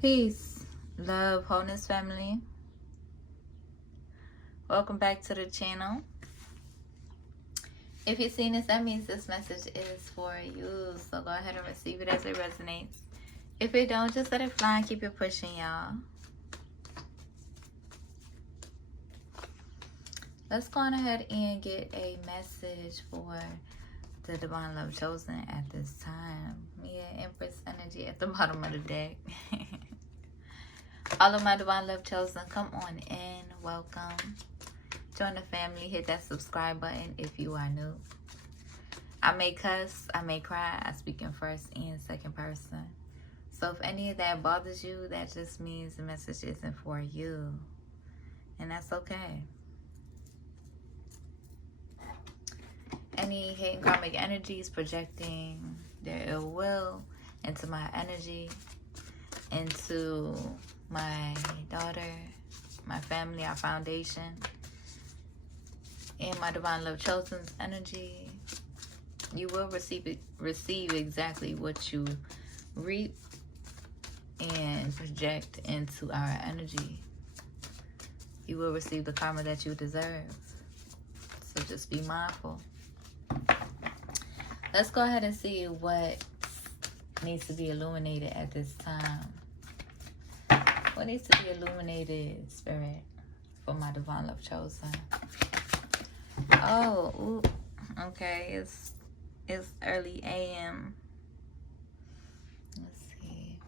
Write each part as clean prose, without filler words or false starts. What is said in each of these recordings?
Peace, love, wholeness, family. Welcome back to the channel. If you've seen this, that means this message is for you. So go ahead and receive it as it resonates. If it don't, just let it fly and keep it pushing, y'all. Let's go on ahead and get a message for the Divine Love Chosen at this time. Mia Empress energy at the bottom of the deck. All of my Divine Love Chosen, come on in. Welcome. Join the family. Hit that subscribe button if you are new. I may cuss. I may cry. I speak in first and second person. So if any of that bothers you, that just means the message isn't for you. And that's okay. Any hidden karmic energies projecting their ill will into my energy, into my daughter, my family, our foundation, and my Divine Love Chosen's energy, you will receive exactly what you reap and project into our energy. You will receive the karma that you deserve. So just be mindful. Let's go ahead and see what needs to be illuminated at this time. What needs to be illuminated, Spirit, for my Divine Love Chosen? Oh, ooh, okay. It's early AM. Let's see.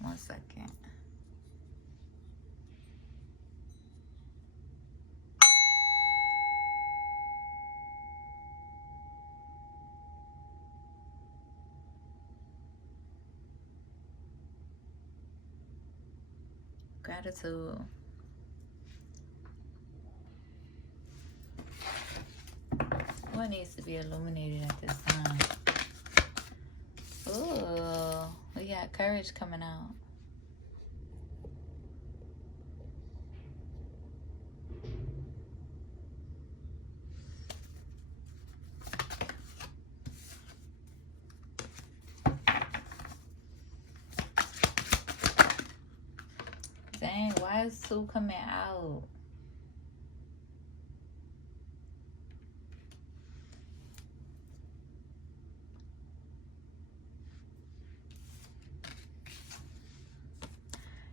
1 second. Gratitude. What needs to be illuminated at this time? Ooh, we got courage coming out. Dang, why is two coming out?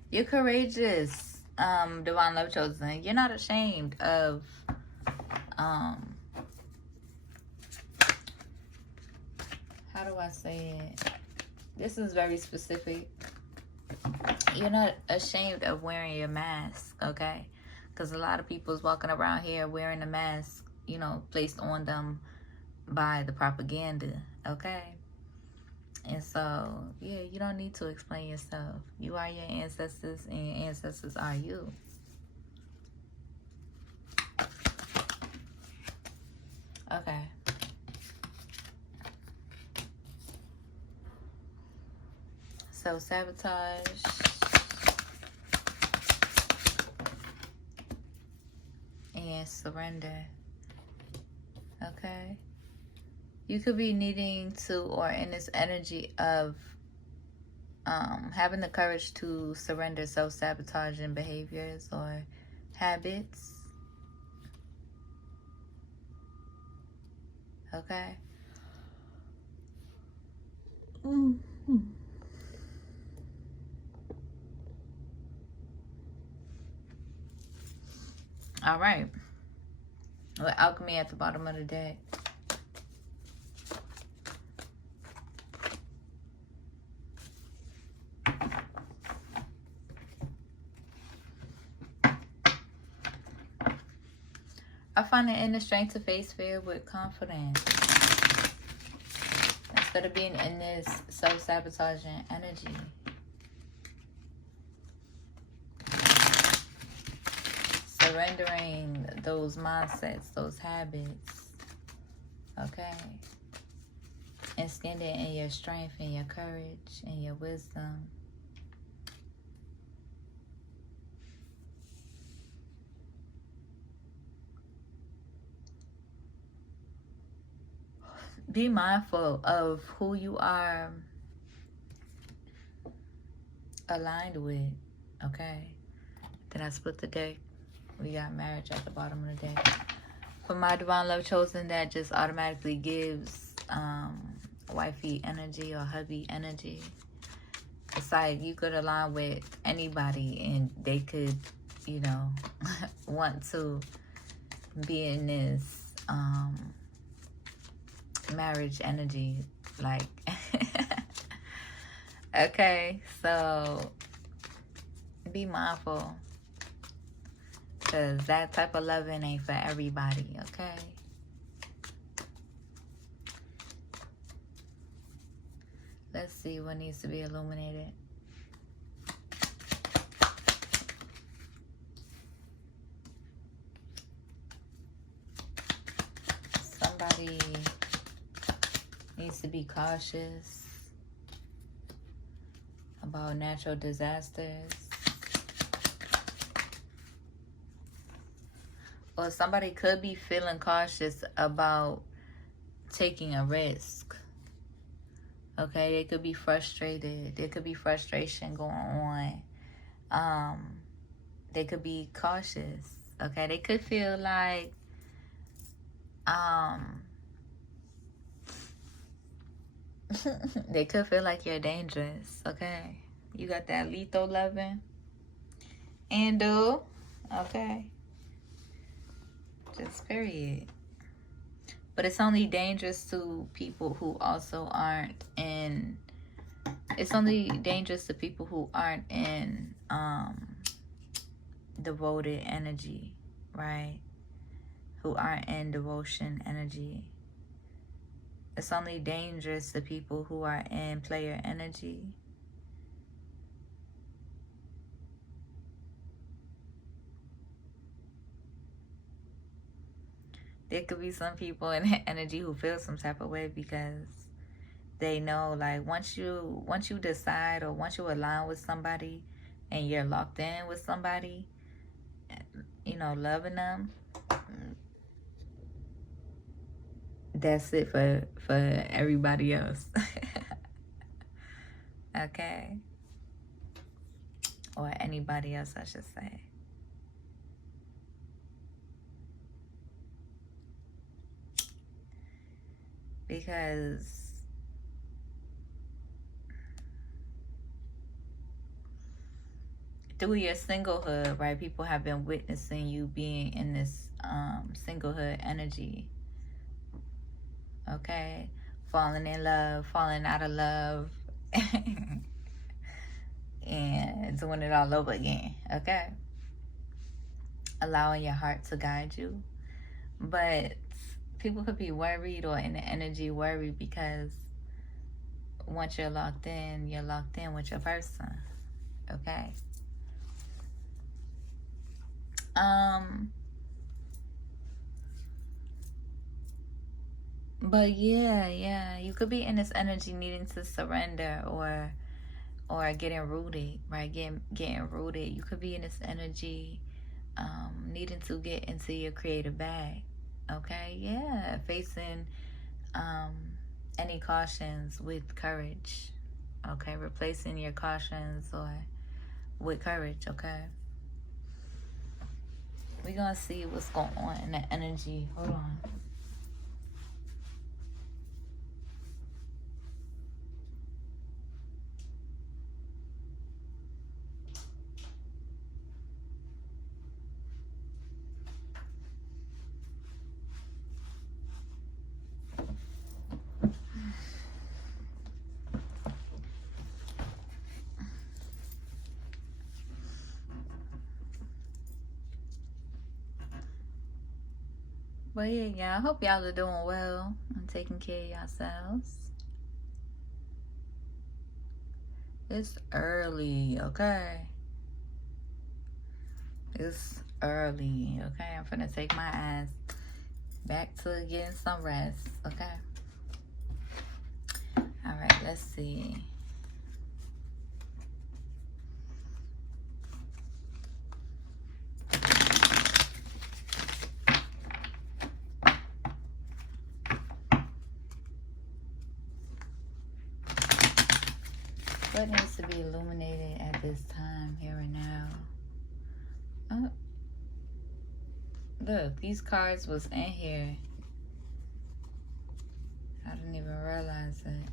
You're courageous, Divine Love Chosen. You're not ashamed of, how do I say it? This is very specific. You're not ashamed of wearing your mask, okay? Because a lot of people's walking around here wearing a mask, you know, placed on them by the propaganda, okay? And so, yeah, you don't need to explain yourself. You are your ancestors, and your ancestors are you. Okay. Self-sabotage. And surrender. Okay. You could be needing to, or in this energy of having the courage to surrender self-sabotaging behaviors or habits. Okay. Mm-hmm. All right. With alchemy at the bottom of the deck. I find the inner strength to face fear with confidence. Instead of being in this self-sabotaging energy. Surrendering those mindsets, those habits. Okay. And standing in your strength and your courage and your wisdom. Be mindful of who you are aligned with. Okay. Then I split the deck. We got marriage at the bottom of the deck. For my divine love chosen, that just automatically gives wifey energy or hubby energy. It's like you could align with anybody and they could, you know, want to be in this marriage energy. Like, okay, so be mindful. Because that type of loving ain't for everybody, okay? Let's see what needs to be illuminated. Somebody needs to be cautious about natural disasters. Or somebody could be feeling cautious about taking a risk. Okay, they could be frustrated. There could be frustration going on. They could be cautious. Okay, they could feel like they could feel like you're dangerous. Okay, you got that lethal loving and okay, just period. But it's only dangerous to people who also aren't in, it's only dangerous to people who aren't in devoted energy, right? Who aren't in devotion energy. It's only dangerous to people who are in player energy. There could be some people in energy who feel some type of way because they know, like, once you decide or once you align with somebody and you're locked in with somebody, you know, loving them, that's it for everybody else. Okay, or anybody else, I should say. Because through your singlehood, right, people have been witnessing you being in this singlehood energy. Okay, falling in love, falling out of love, and doing it all over again. Okay, allowing your heart to guide you. But people could be worried or in the energy worried because once you're locked in with your person. Okay. But yeah, you could be in this energy needing to surrender or getting rooted, right? Getting rooted. You could be in this energy needing to get into your creative bag. Okay, yeah, facing any cautions with courage. Okay, replacing your cautions or with courage. Okay, we're gonna see what's going on in the energy. Hold on. But yeah, I hope y'all are doing well and taking care of yourselves. It's early, okay? It's early, okay? I'm finna take my ass back to getting some rest, okay? All right, let's see. What needs to be illuminated at this time, here and now. Oh, look, these cards was in here. I didn't even realize it.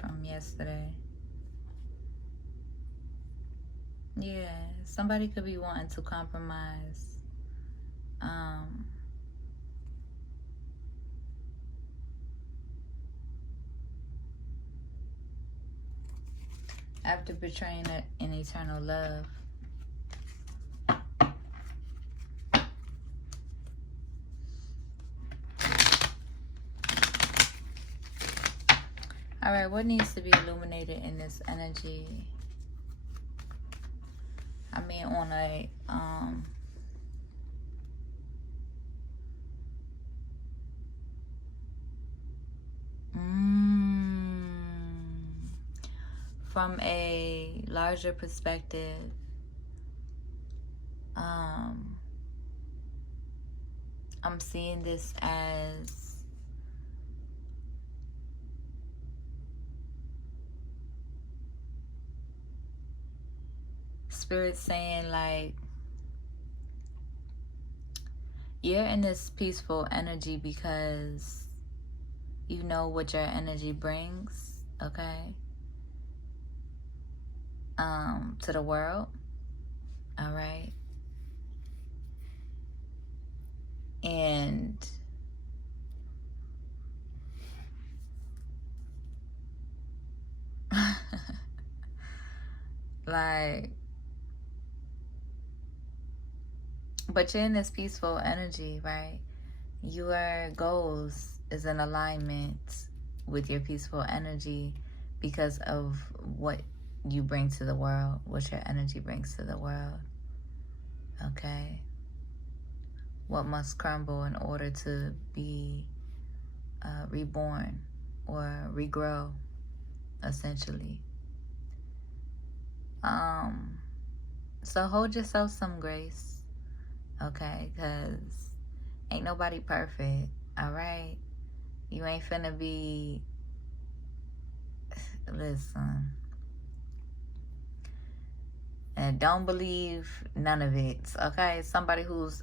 From yesterday. Yeah, somebody could be wanting to compromise. After betraying an eternal love. All right, what needs to be illuminated in this energy? I mean, on a from a larger perspective, I'm seeing this as Spirit saying, like, you're in this peaceful energy because you know what your energy brings, okay, to the world. All right. And like, but you're in this peaceful energy, right? Your goals is in alignment with your peaceful energy because of what you bring to the world, what your energy brings to the world. Okay? What must crumble in order to be reborn or regrow, essentially. So hold yourself some grace, okay? Because ain't nobody perfect, all right? You ain't finna be, listen, and don't believe none of it, okay? Somebody who's,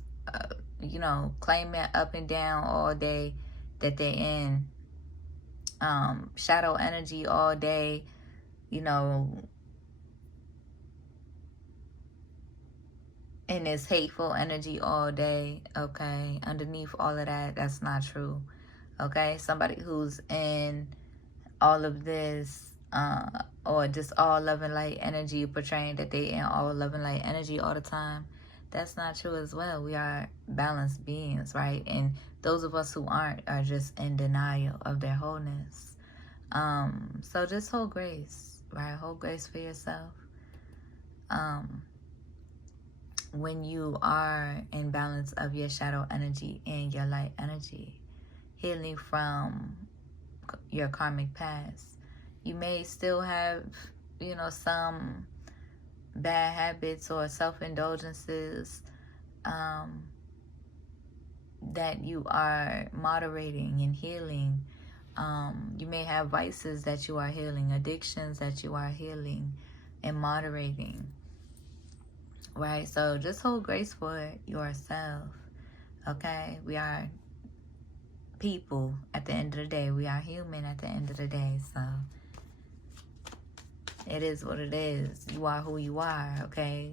you know, claiming up and down all day that they're in shadow energy all day, you know, in this hateful energy all day, okay? Underneath all of that, that's not true, okay? Somebody who's in all of this, or just all love and light energy, portraying that they in all love and light energy all the time, that's not true as well. We are balanced beings, right? And those of us who aren't are just in denial of their wholeness. So just hold grace, right? Hold grace for yourself. When you are in balance of your shadow energy and your light energy, healing from your karmic past. You may still have, you know, some bad habits or self-indulgences that you are moderating and healing. You may have vices that you are healing, addictions that you are healing and moderating, right? So just hold grace for yourself, okay? We are people at the end of the day. We are human at the end of the day, so it is what it is. You are who you are, okay?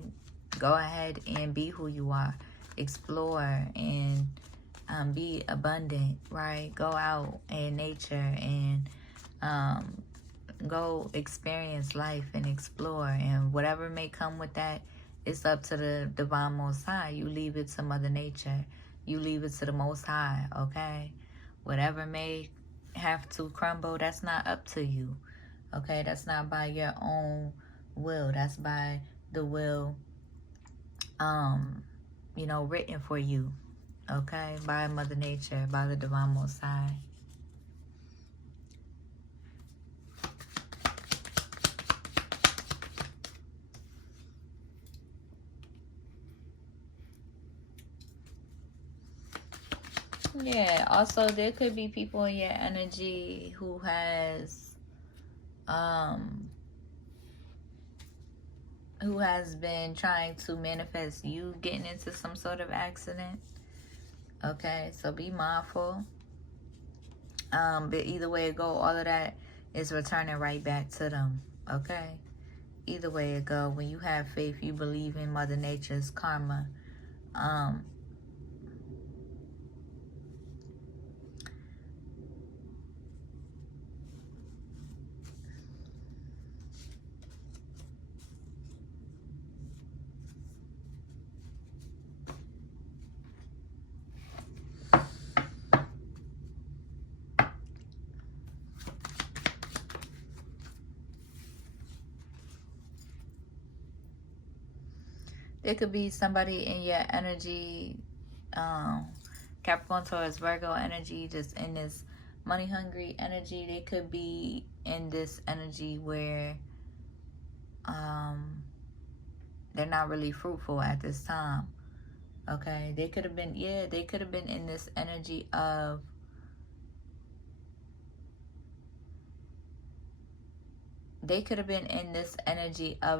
Go ahead and be who you are. Explore and be abundant, right? Go out in nature and go experience life and explore. And whatever may come with that, it's up to the divine Most High. You leave it to Mother Nature. You leave it to the Most High, okay? Whatever may have to crumble, that's not up to you. Okay, that's not by your own will. That's by the will, you know, written for you. Okay, by Mother Nature, by the Divine Most High. Yeah, also there could be people in your energy who has been trying to manifest you getting into some sort of accident. Okay, so be mindful. But either way it go, all of that is returning right back to them. Okay, either way it go, when you have faith, you believe in Mother Nature's karma. There could be somebody in your energy, Capricorn, Taurus, Virgo energy, just in this money hungry energy. They could be in this energy where they're not really fruitful at this time. Okay, they could have been, they could have been in this energy of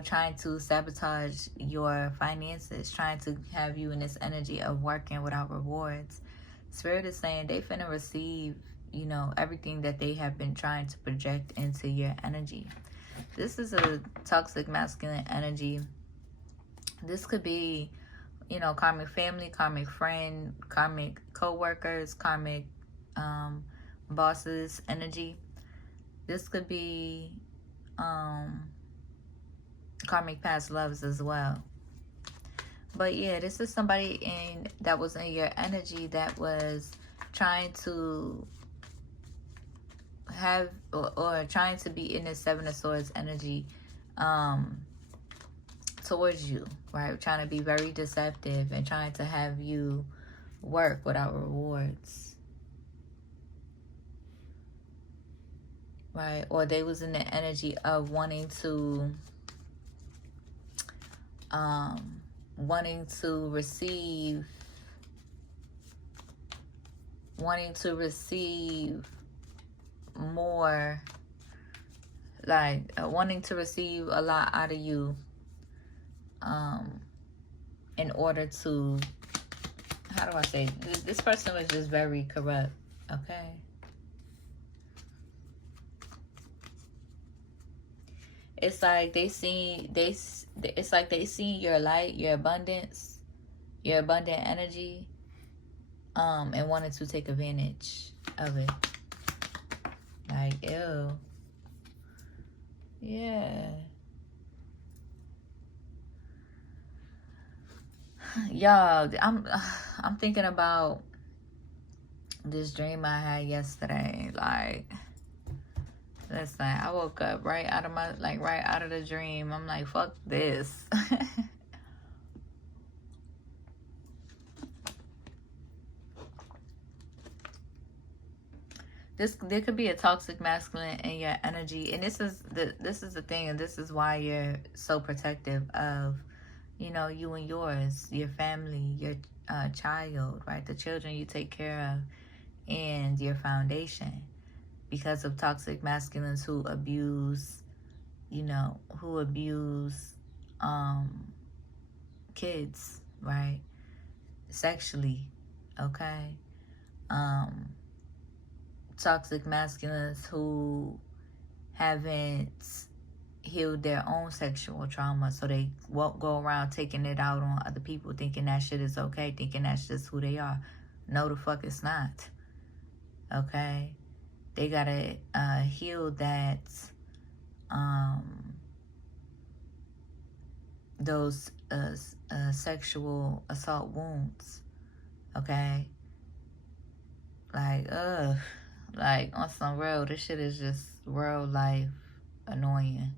trying to sabotage your finances, trying to have you in this energy of working without rewards. Spirit is saying they finna receive, everything that they have been trying to project into your energy. This is a toxic masculine energy. This could be, karmic family, karmic friend, karmic co-workers, karmic bosses energy. This could be karmic past loves as well. But yeah, this is somebody that was in your energy that was trying to have or trying to be in the Seven of Swords energy towards you, right? Trying to be very deceptive and trying to have you work without rewards, right? Or they was in the energy of wanting to receive more, like wanting to receive a lot out of you in order to, how do I say, this person was just very corrupt. Okay, it's like they seen your light, your abundance, your abundant energy, and wanted to take advantage of it. Like, ew. Yeah. Y'all, I'm thinking about this dream I had yesterday. Like, listen, I woke up right out of the dream. I'm like, fuck this. There could be a toxic masculine in your energy, and this is the thing, and this is why you're so protective of, you and yours, your family, your child, right? The children you take care of, and your foundation, because of toxic masculines who abuse, kids, right? Sexually, okay? Toxic masculines who haven't healed their own sexual trauma, so they won't go around taking it out on other people, thinking that shit is okay, thinking that's just who they are. No, the fuck it's not. Okay, they gotta heal that, those sexual assault wounds. Okay, like on some real, this shit is just real life annoying.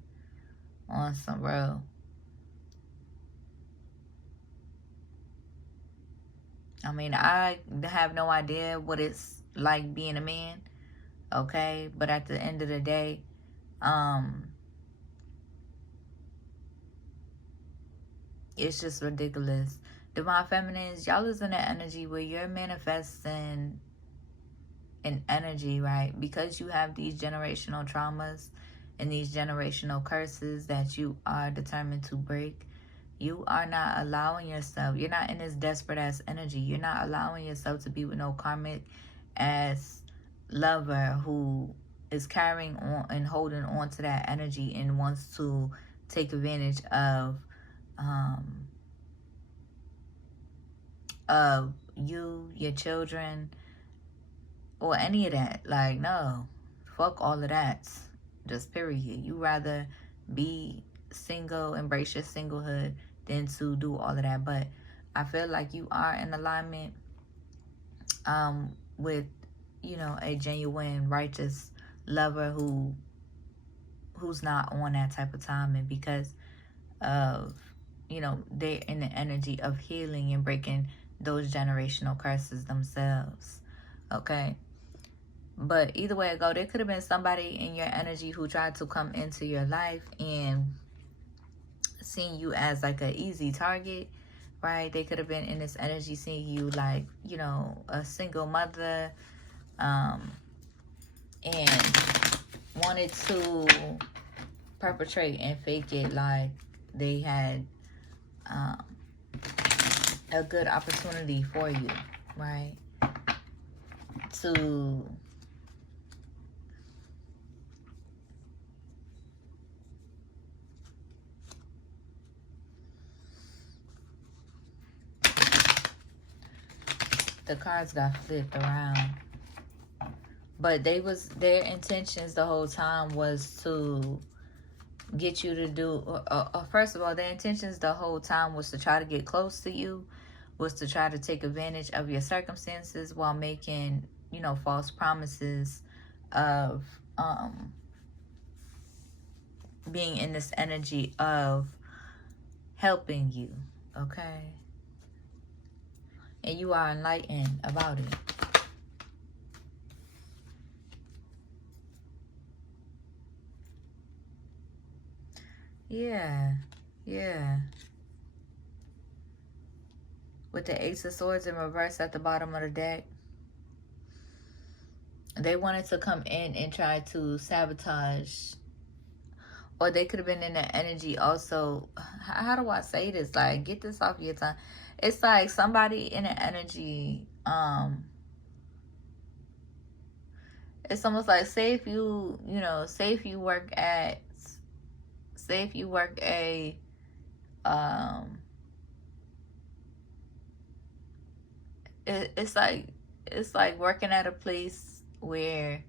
On some real. I mean, I have no idea what it's like being a man, okay? But at the end of the day, it's just ridiculous. Divine Feminines, y'all is in an energy where you're manifesting an energy, right? Because you have these generational traumas and these generational curses that you are determined to break. You are not allowing yourself, you're not in this desperate ass energy. You're not allowing yourself to be with no karmic ass lover who is carrying on and holding on to that energy and wants to take advantage of you, your children, or any of that. Like, no, fuck all of that. Just period. You rather be single, embrace your singlehood, than to do all of that. But I feel like you are in alignment with, you know, a genuine, righteous lover who's not on that type of time, and because of, you know, they're in the energy of healing and breaking those generational curses themselves. Okay. But either way it go, there could have been somebody in your energy who tried to come into your life and seeing you as like an easy target, right? They could have been in this energy seeing you like, you know, a single mother, and wanted to perpetrate and fake it like they had a good opportunity for you, right? To the cards got flipped around, but their intentions the whole time was to get you to do, first of all, their intentions the whole time was to try to get close to you, was to try to take advantage of your circumstances while making, you know, false promises of being in this energy of helping you, okay? And you are enlightened about it. Yeah, yeah. With the Ace of Swords in reverse at the bottom of the deck, they wanted to come in and try to sabotage, or they could have been in the energy also. How do I say this? Like, get this off your tongue. It's like somebody in the energy, it's almost like, say if you work a, it's like working at a place where,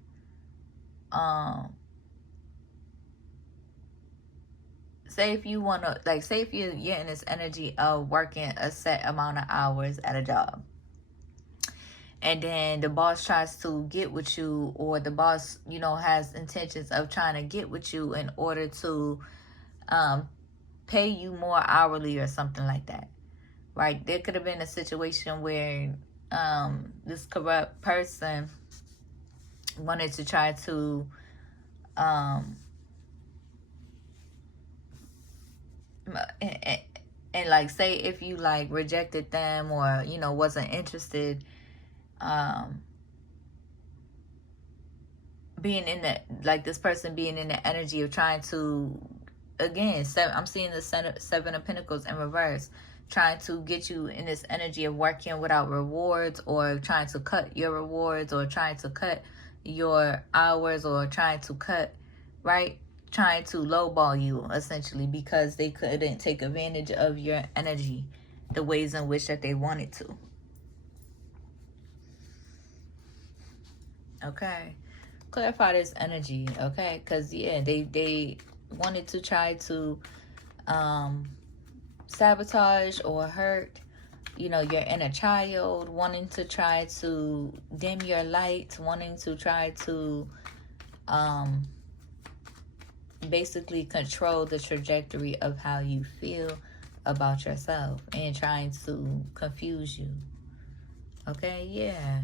say if you want to, like, say if you're in this energy of working a set amount of hours at a job, and then the boss tries to get with you, or the boss, you know, has intentions of trying to get with you in order to pay you more hourly or something like that, right? There could have been a situation where this corrupt person wanted to try to and like, say if you like rejected them, or, you know, wasn't interested, being in the, like, this person being in the energy of trying to, again, I'm seeing the Seven of Pentacles in reverse, trying to get you in this energy of working without rewards, or trying to cut your rewards, or trying to cut your hours, or trying to cut, right? Trying to lowball you, essentially, because they couldn't take advantage of your energy the ways in which that they wanted to. Okay. Clarify this energy, okay? Because, yeah, they wanted to try to sabotage or hurt, you know, your inner child, wanting to try to dim your light, wanting to try to basically control the trajectory of how you feel about yourself, and trying to confuse you. Okay, yeah.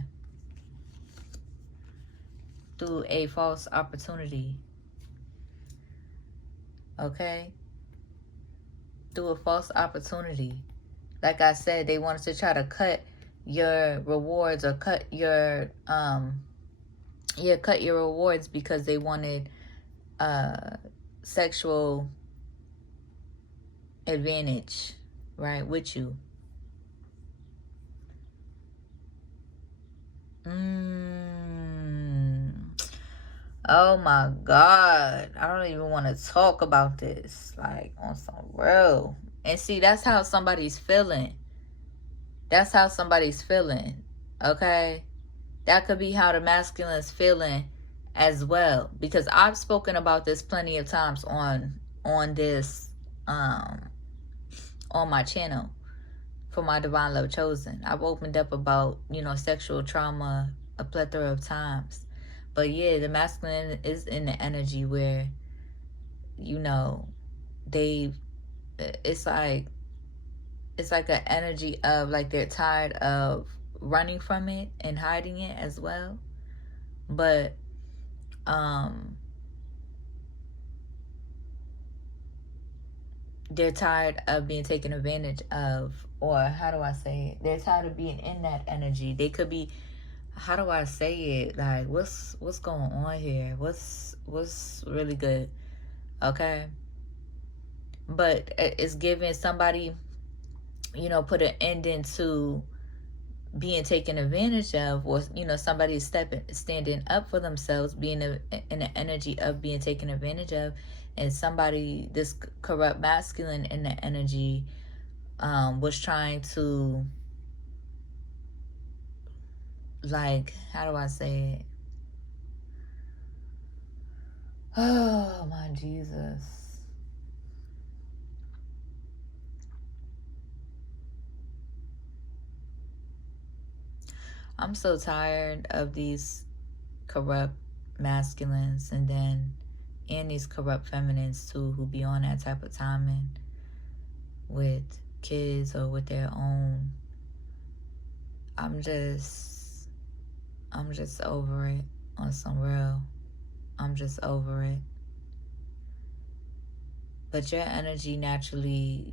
Through a false opportunity. Okay? Through a false opportunity. Like I said, they wanted to try to cut your rewards, or cut your Yeah, cut your rewards because they wanted sexual advantage, right, with you. Oh my God. I don't even want to talk about this. Like, on some real. And see, that's how somebody's feeling. That's how somebody's feeling. Okay? That could be how the masculine's feeling as well. Because I've spoken about this plenty of times on this, on my channel for my Divine Love Chosen. I've opened up about, sexual trauma a plethora of times. But yeah, the masculine is in the energy where, it's like an energy of like they're tired of running from it and hiding it as well. But they're tired of being taken advantage of, or how do I say it? They're tired of being in that energy. They could be, how do I say it? Like, what's going on here? What's really good? Okay. But it's giving somebody, put an ending to being taken advantage of, or somebody standing up for themselves, being in the energy of being taken advantage of, and somebody, this corrupt masculine in the energy, was trying to, like, how do I say it? Oh my Jesus. I'm so tired of these corrupt masculines and these corrupt feminines too, who be on that type of timing with kids or with their own. I'm just over it on some real. I'm just over it. But your energy naturally,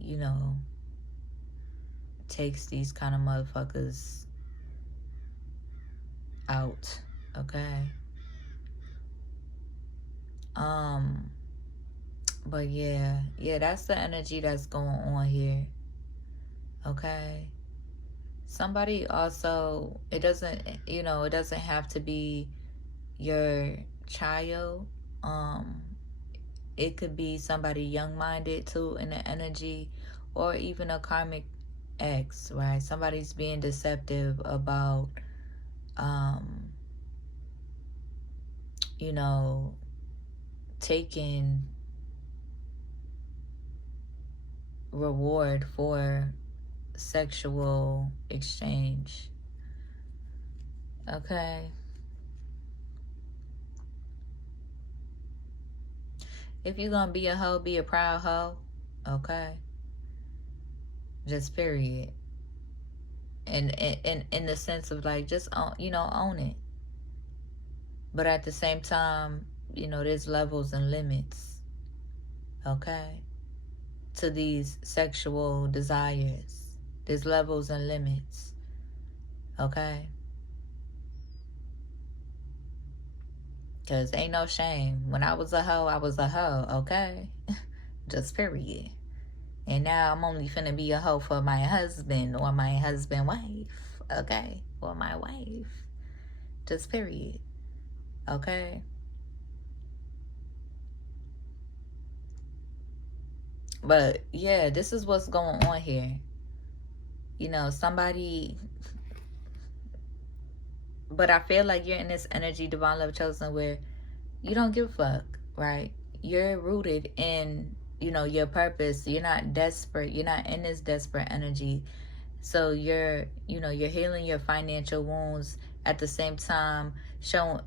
takes these kind of motherfuckers out, okay? But yeah, that's the energy that's going on here, okay? Somebody also, it doesn't have to be your child. It could be somebody young-minded too in the energy, or even a karmic ex, right? Somebody's being deceptive about, taking reward for sexual exchange. Okay. If you're gonna be a hoe, be a proud hoe. Okay. Just period. And in the sense of like, just own it. But at the same time, there's levels and limits. Okay. To these sexual desires. There's levels and limits. Okay. Because ain't no shame. When I was a hoe, okay? Just period. And now I'm only finna be a hoe for my husband or my husband wife, okay? Or my wife. Just period. Okay? But yeah, this is what's going on here. Somebody... But I feel like you're in this energy, Divine Love Chosen, where you don't give a fuck, right? You're rooted in, your purpose. You're not desperate. You're not in this desperate energy. So you're healing your financial wounds at the same time, showing,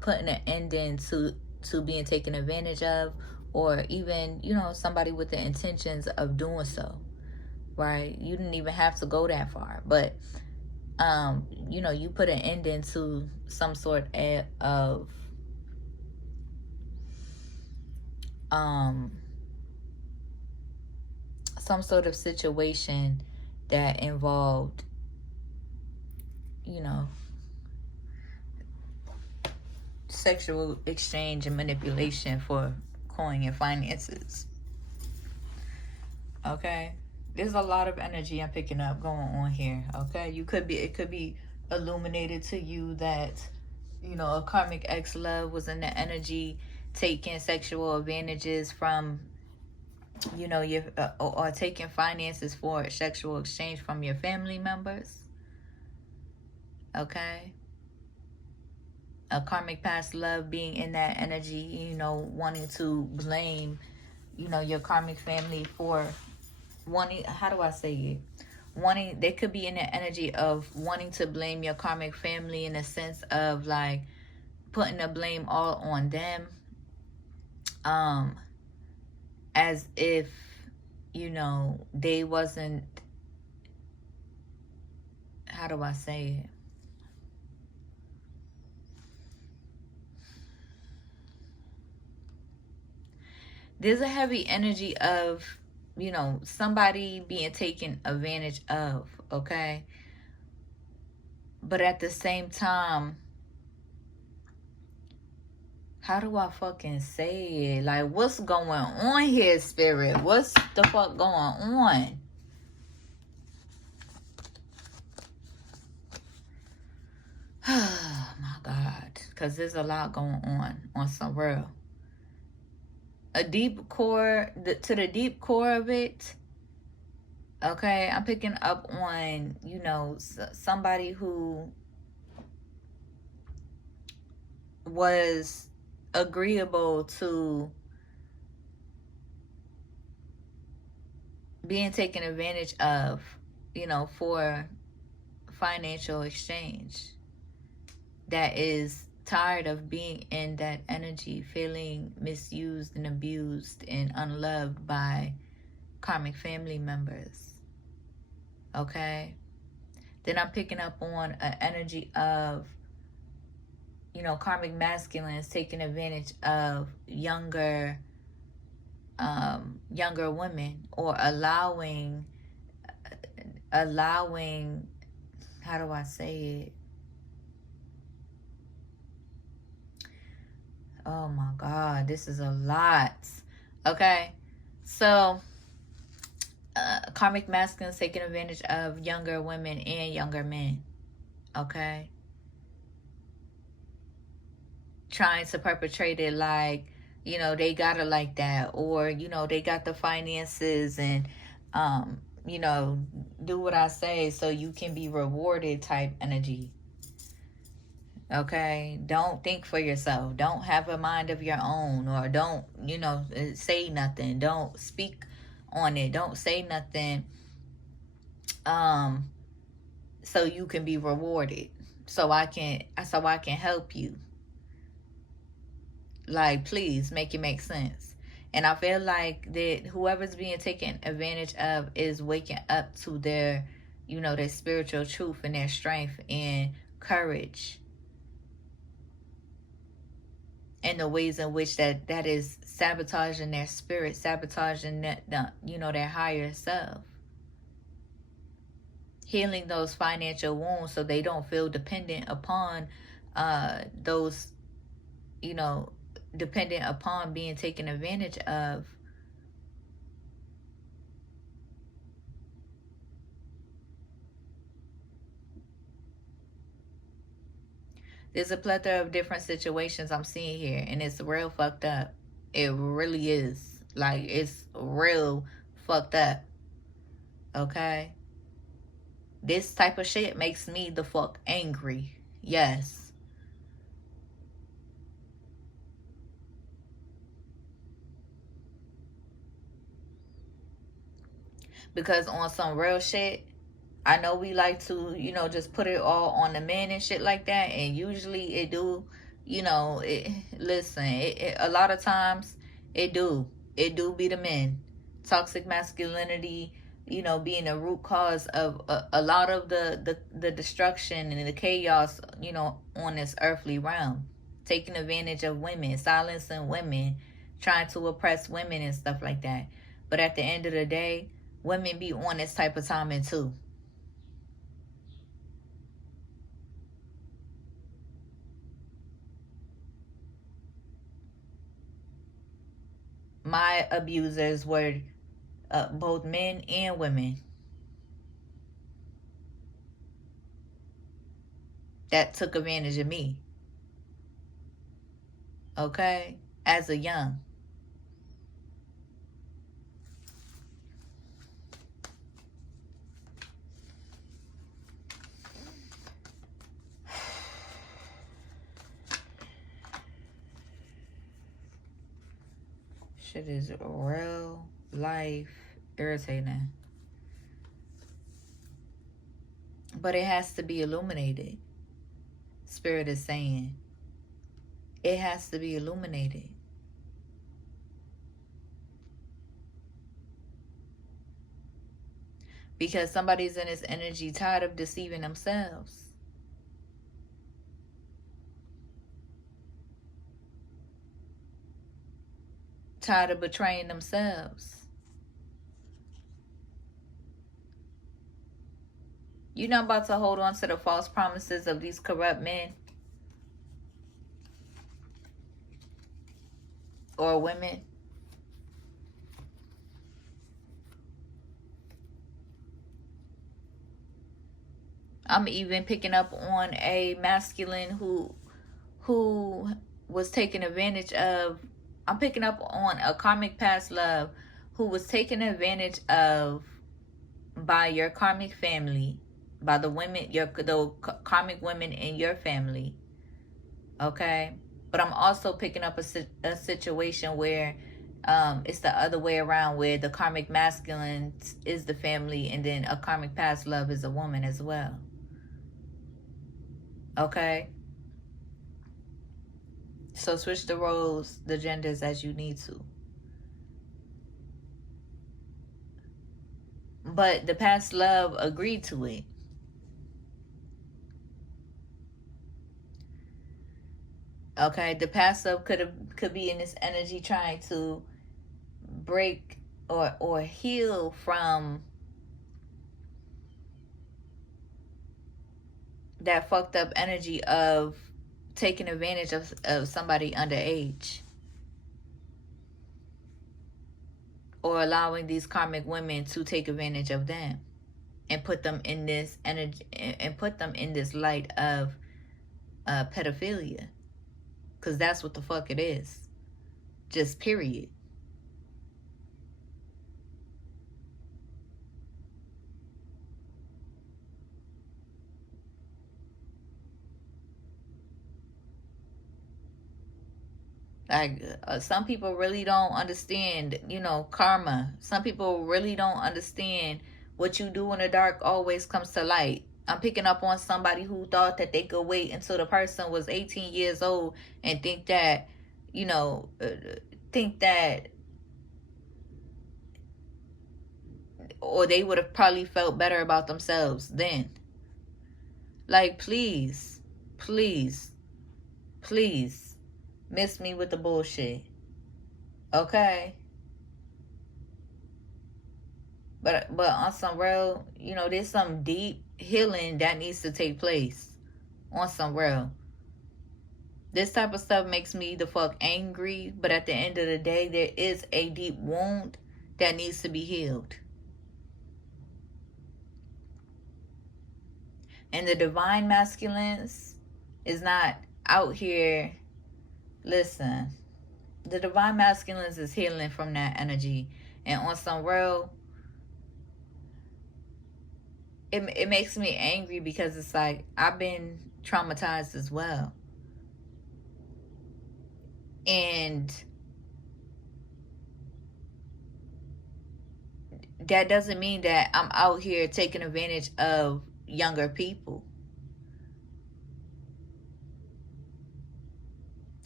putting an ending to being taken advantage of, or even, somebody with the intentions of doing so, right? You didn't even have to go that far, but you put an ending to some sort of some sort of situation that involved, sexual exchange and manipulation for coin and finances. Okay, there's a lot of energy I'm picking up going on here. Okay, it could be illuminated to you that, you know, a karmic ex-love was in the energy taking sexual advantages from, you know, your or taking finances for sexual exchange from your family members. Okay, a karmic past love being in that energy, you know, wanting to blame, you know, your karmic family for wanting, how do I say it? Wanting, they could be in the energy of wanting to blame your karmic family in a sense of like putting the blame all on them. As if, you know, they wasn't, how do I say it? There's a heavy energy of, you know, somebody being taken advantage of, okay? But at the same time, how do I fucking say it? Like, what's going on here, Spirit? What's the fuck going on? Oh my God. Because there's a lot going on some real. A deep core, to the deep core of it, okay, I'm picking up on, you know, somebody who was agreeable to being taken advantage of, you know, for financial exchange, that is tired of being in that energy, feeling misused and abused and unloved by karmic family members. Okay, then I'm picking up on an energy of, you know, karmic masculines taking advantage of younger women, or allowing, how do I say it? Oh my God, this is a lot. Okay, so karmic masculines taking advantage of younger women and younger men. Okay, trying to perpetrate it like, you know, they got it like that, or, you know, they got the finances and, you know, do what I say so you can be rewarded type energy. Okay, don't think for yourself. Don't have a mind of your own, or don't, you know, say nothing. Don't speak on it. Don't say nothing. So you can be rewarded. So I can help you. Like, please make it make sense. And I feel like that whoever's being taken advantage of is waking up to their, you know, their spiritual truth and their strength and courage, and the ways in which that is sabotaging their spirit, sabotaging you know, their higher self, healing those financial wounds so they don't feel dependent upon those, you know, dependent upon being taken advantage of. There's a plethora of different situations I'm seeing here, and it's real fucked up. It really is. Like, it's real fucked up. Okay? This type of shit makes me the fuck angry. Yes. Because on some real shit, I know we like to, you know, just put it all on the men and shit like that. And usually it do, you know, listen, a lot of times it do be the men. Toxic masculinity, you know, being a root cause of a lot of the destruction and the chaos, you know, on this earthly realm. Taking advantage of women, silencing women, trying to oppress women and stuff like that. But at the end of the day, women be on this type of timing too. My abusers were both men and women that took advantage of me. Okay? As a young. Shit is real life irritating. But it has to be illuminated. Spirit is saying it has to be illuminated. Because somebody's in this energy tired of deceiving themselves. Tired of betraying themselves. You're not about to hold on to the false promises of these corrupt men or women. I'm even picking up on a masculine who was taken advantage of. I'm picking up on a karmic past love who was taken advantage of by your karmic family, by the women, the karmic women in your family. Okay? But I'm also picking up a situation where it's the other way around, where the karmic masculine is the family and then a karmic past love is a woman as well. Okay? So switch the roles, the genders as you need to. But the past love agreed to it. Okay, the past love could be in this energy trying to break or heal from that fucked up energy of taking advantage of somebody underage, or allowing these karmic women to take advantage of them and put them in this energy and put them in this light of pedophilia, because that's what the fuck it is. Just period. Like some people really don't understand, karma. Some people really don't understand what you do in the dark always comes to light. I'm picking up on somebody who thought that they could wait until the person was 18 years old and think that, or they would have probably felt better about themselves then. Like, please, please, please. Miss me with the bullshit. Okay? But on some real, there's some deep healing that needs to take place. On some real. This type of stuff makes me the fuck angry, but at the end of the day, there is a deep wound that needs to be healed. And the divine masculines is not out here. Listen, the divine masculines is healing from that energy. And on some real, it makes me angry because it's like I've been traumatized as well. And that doesn't mean that I'm out here taking advantage of younger people.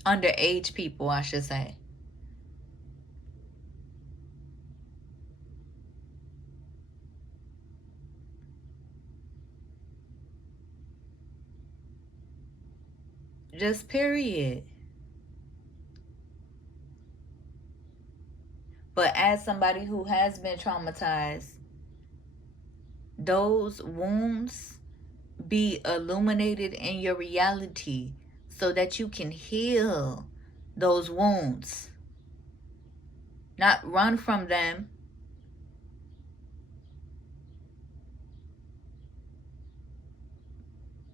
Underage people, I should say. Just period. But as somebody who has been traumatized, those wounds be illuminated in your reality so that you can heal those wounds. not run from them,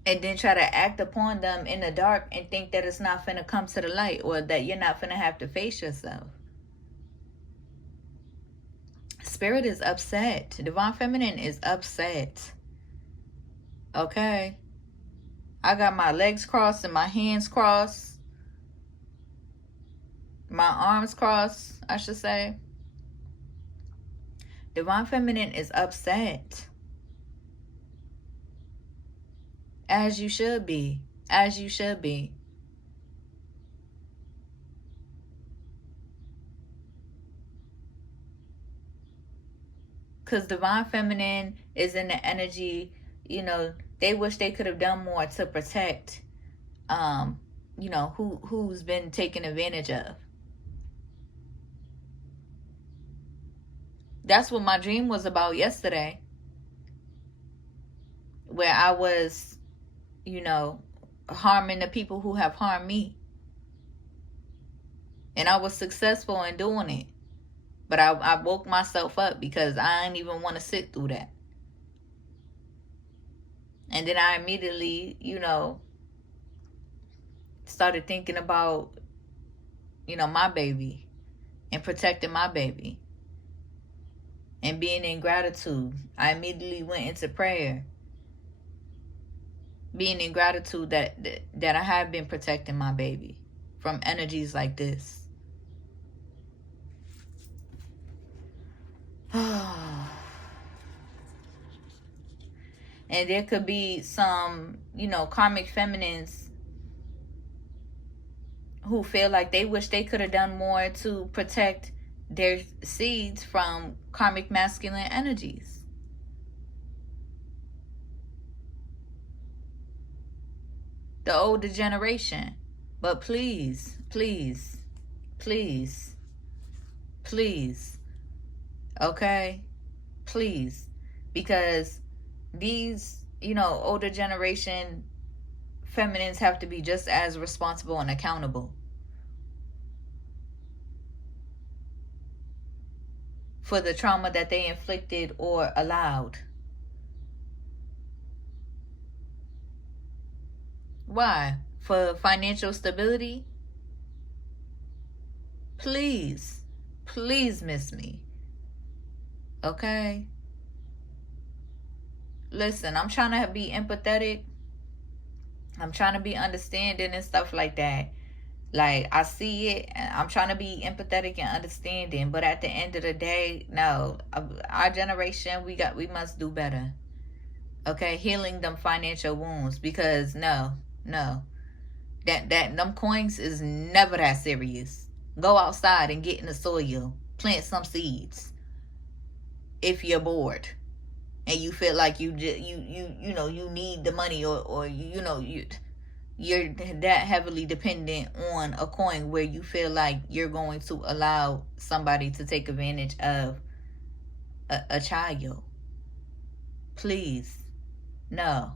and then try to act upon them in the dark and think that it's not finna come to the light, or that you're not finna have to face yourself. Spirit is upset. Divine Feminine is upset. Okay? I got my legs crossed and my hands crossed. My arms crossed, I should say. Divine Feminine is upset. As you should be. As you should be. Because Divine Feminine is in the energy, you know, they wish they could have done more to protect, you know, who's been taken advantage of. That's what my dream was about yesterday. Where I was, you know, harming the people who have harmed me. And I was successful in doing it. But I woke myself up because I didn't even want to sit through that. And then I immediately, you know, started thinking about, you know, my baby and protecting my baby and being in gratitude. I immediately went into prayer, being in gratitude that I have been protecting my baby from energies like this. And there could be some, you know, karmic feminines who feel like they wish they could have done more to protect their seeds from karmic masculine energies. The older generation. But please, please, please, please, okay? Please. Because these, you know, older generation feminines have to be just as responsible and accountable for the trauma that they inflicted or allowed. Why? For financial stability? Please, please miss me. Okay? Listen, I'm trying to be empathetic. I'm trying to be understanding and stuff like that. Like, I see it, and I'm trying to be empathetic and understanding. But at the end of the day, no. Our generation, we must do better. Okay? Healing them financial wounds. Because, no. Them coins is never that serious. Go outside and get in the soil. Plant some seeds. If you're bored. And you feel like you know you need the money, or you know you're that heavily dependent on a coin where you feel like you're going to allow somebody to take advantage of a child. Please, no.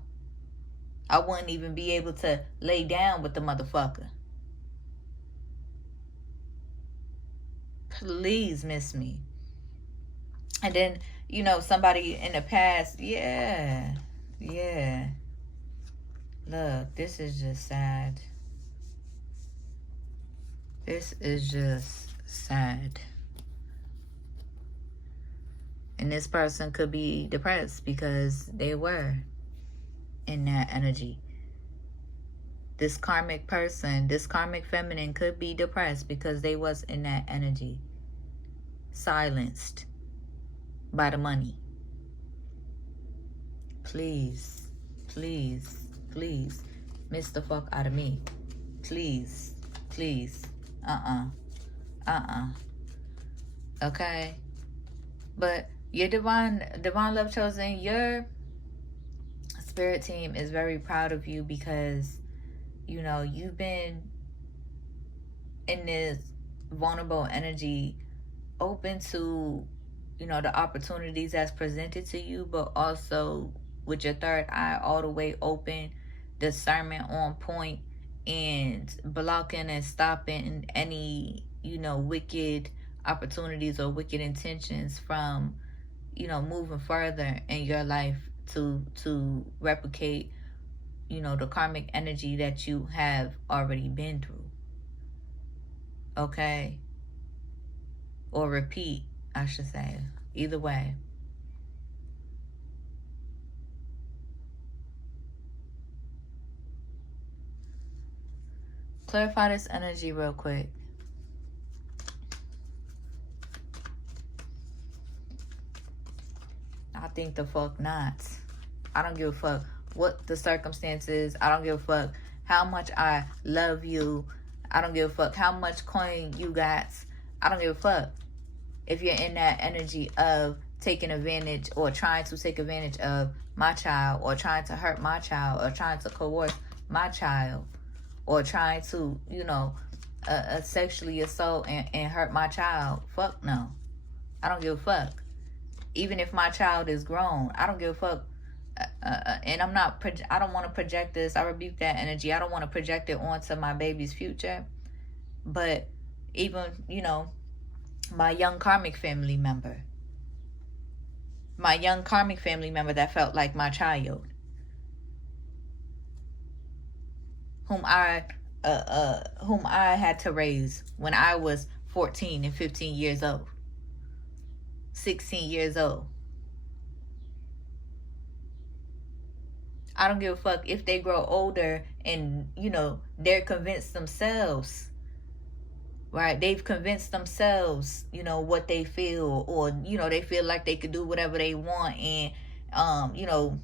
I wouldn't even be able to lay down with the motherfucker. Please miss me. And then, you know, somebody in the past, yeah. Look, this is just sad. This is just sad. And this person could be depressed because they were in that energy. This karmic person, this karmic feminine could be depressed because they was in that energy. Silenced by the money. Please, please, please, miss the fuck out of me. Please, please. Okay? But your divine love chosen, your spirit team is very proud of you because, you know, you've been in this vulnerable energy, open to, you know, the opportunities that's presented to you, but also with your third eye all the way open, discernment on point, and blocking and stopping any, you know, wicked opportunities or wicked intentions from, you know, moving further in your life to replicate, you know, the karmic energy that you have already been through. Okay? Or repeat, I should say. Either way. Clarify this energy real quick. I think the fuck not. I don't give a fuck what the circumstances. I don't give a fuck how much I love you. I don't give a fuck how much coin you got. I don't give a fuck if you're in that energy of taking advantage or trying to take advantage of my child, or trying to hurt my child, or trying to coerce my child, or trying to, you know, sexually assault and hurt my child. Fuck no. I don't give a fuck. Even if my child is grown, I don't give a fuck. And I'm not, I don't want to project this. I rebuke that energy. I don't want to project it onto my baby's future. But even, you know, my young karmic family member. My young karmic family member that felt like my child. Whom I had to raise when I was 14 and 15 years old. 16 years old. I don't give a fuck if they grow older and, you know, they're convinced themselves, right? They've convinced themselves, you know, what they feel, or, you know, they feel like they could do whatever they want. And, you know,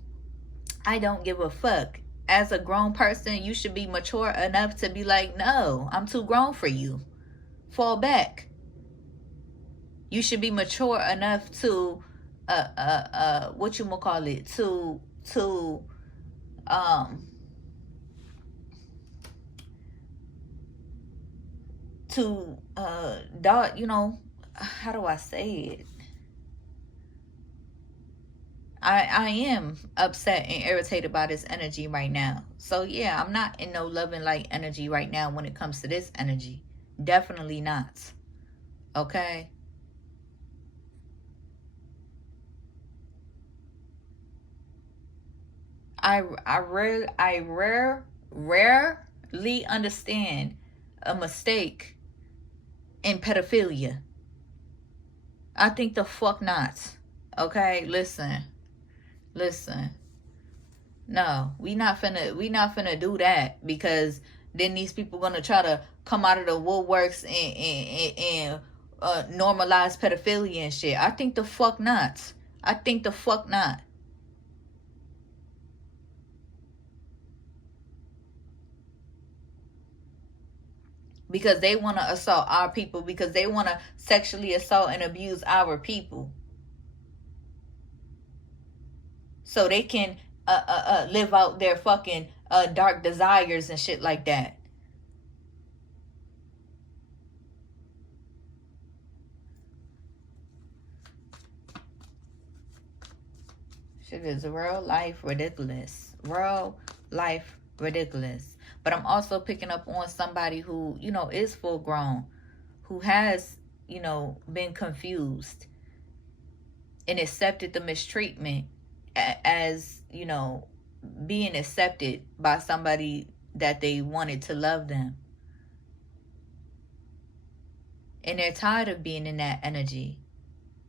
I don't give a fuck. As a grown person, you should be mature enough to be like, no, I'm too grown for you. Fall back. You should be mature enough to, what you gonna call it, to, you know, how do I say it? I am upset and irritated by this energy right now. So yeah, I'm not in no loving light energy right now when it comes to this energy. Definitely not. Okay? I rarely understand a mistake in pedophilia. I think the fuck not. Okay, listen. No, we not finna do that, because then these people gonna try to come out of the woodworks and normalize pedophilia and shit. I think the fuck not. I think the fuck not. Because they want to assault our people, because they want to sexually assault and abuse our people, so they can live out their fucking dark desires and shit like that. Shit is real life ridiculous. Real life ridiculous. But I'm also picking up on somebody who, you know, is full grown, who has, you know, been confused and accepted the mistreatment as, you know, being accepted by somebody that they wanted to love them. And they're tired of being in that energy.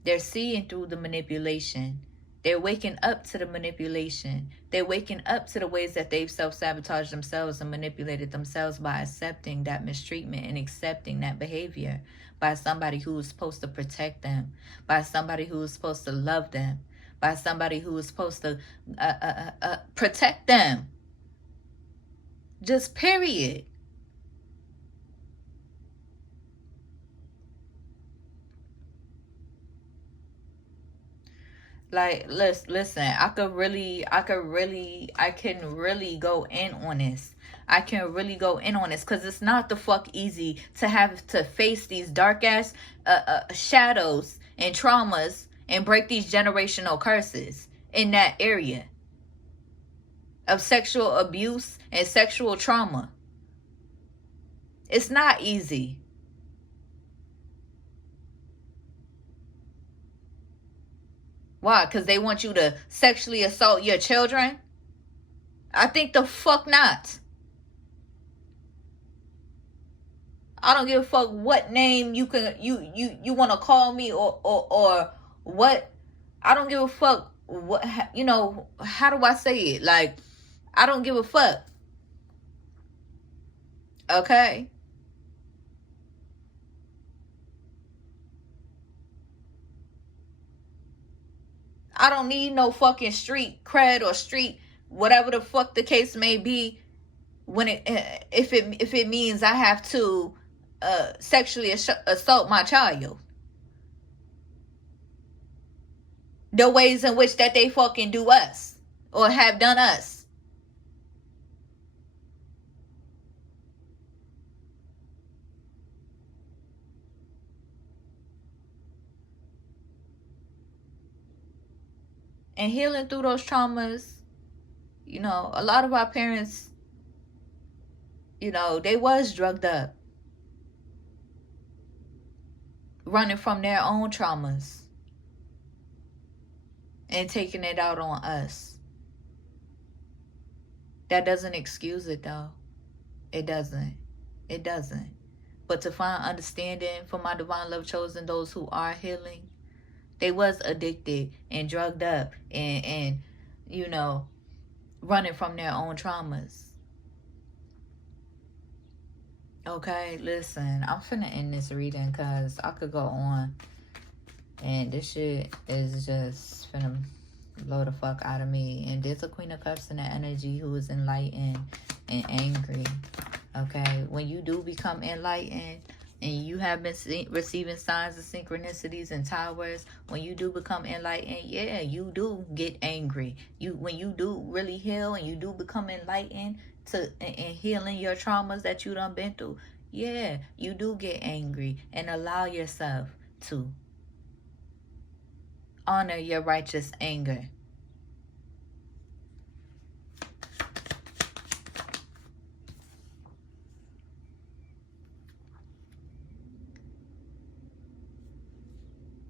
They're seeing through the manipulation. They're waking up to the manipulation. They're waking up to the ways that they've self-sabotaged themselves and manipulated themselves by accepting that mistreatment and accepting that behavior by somebody who is supposed to protect them, by somebody who is supposed to love them, by somebody who is supposed to protect them. Just period. Like, listen, I can really go in on this. I can really go in on this, because it's not the fuck easy to have to face these dark ass shadows and traumas and break these generational curses in that area of sexual abuse and sexual trauma. It's not easy. Why? Because they want you to sexually assault your children? I think the fuck not. I don't give a fuck what name you want to call me or what. I don't give a fuck what, how do I say it? Like, I don't give a fuck. Okay? I don't need no fucking street cred or street whatever the fuck the case may be when if it means I have to sexually assault my child. The ways in which that they fucking do us or have done us. And healing through those traumas, a lot of our parents, they was drugged up, running from their own traumas and taking it out on us. That doesn't excuse it, though. It doesn't. It doesn't. But to find understanding for my divine love chosen, those who are healing, they was addicted and drugged up and running from their own traumas. Okay, listen, I'm finna end this reading because I could go on. And this shit is just finna blow the fuck out of me. And there's a Queen of Cups in the energy who is enlightened and angry. Okay, when you do become enlightened and you have been receiving signs of synchronicities and towers, when you do become enlightened, yeah, you do get angry. When you do really heal and you do become enlightened and healing your traumas that you done been through, yeah, you do get angry and allow yourself to honor your righteous anger.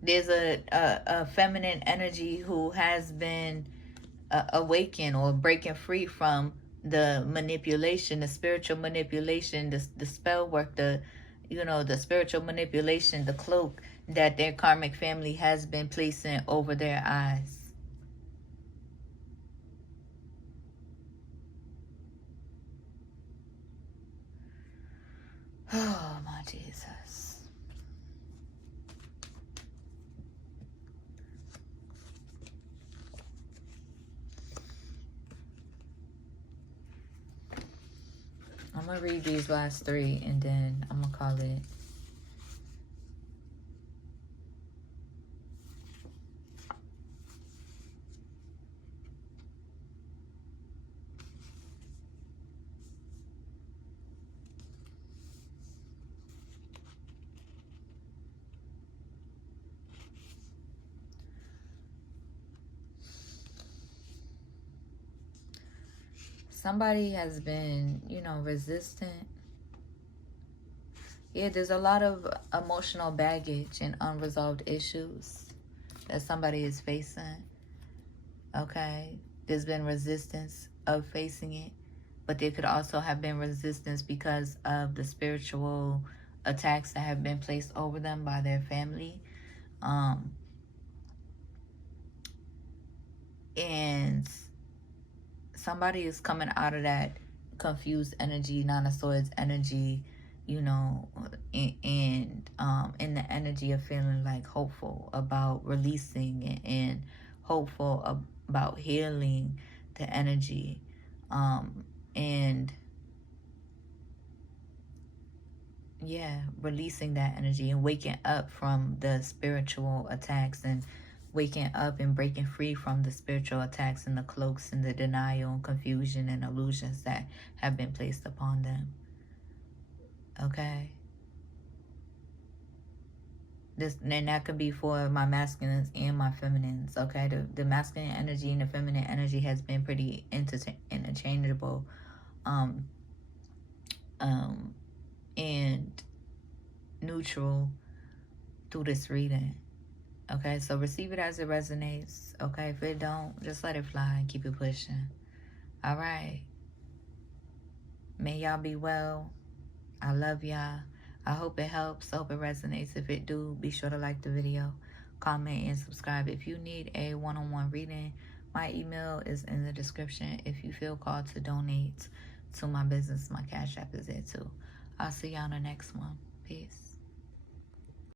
There's a feminine energy who has been awakened or breaking free from the manipulation, the spiritual manipulation, the spell work, the spiritual manipulation, the cloak that their karmic family has been placing over their eyes. Oh, my Jesus. I'm going to read these last three and then I'm going to call it. Somebody has been, resistant. Yeah, there's a lot of emotional baggage and unresolved issues that somebody is facing. Okay? There's been resistance of facing it. But there could also have been resistance because of the spiritual attacks that have been placed over them by their family. And somebody is coming out of that confused energy, Nine of Swords energy, and in the energy of feeling like hopeful about releasing and hopeful about healing the energy, and yeah, releasing that energy and waking up from the spiritual attacks and waking up and breaking free from the spiritual attacks and the cloaks and the denial and confusion and illusions that have been placed upon them. Okay? And that could be for my masculines and my feminines. Okay? The masculine energy and the feminine energy has been pretty interchangeable. And neutral through this reading. Okay, so receive it as it resonates. Okay, if it don't, just let it fly and keep it pushing. All right. May y'all be well. I love y'all. I hope it helps. I hope it resonates. If it do, be sure to like the video, comment, and subscribe. If you need a one-on-one reading, my email is in the description. If you feel called to donate to my business, my Cash App is there too. I'll see y'all on the next one. Peace.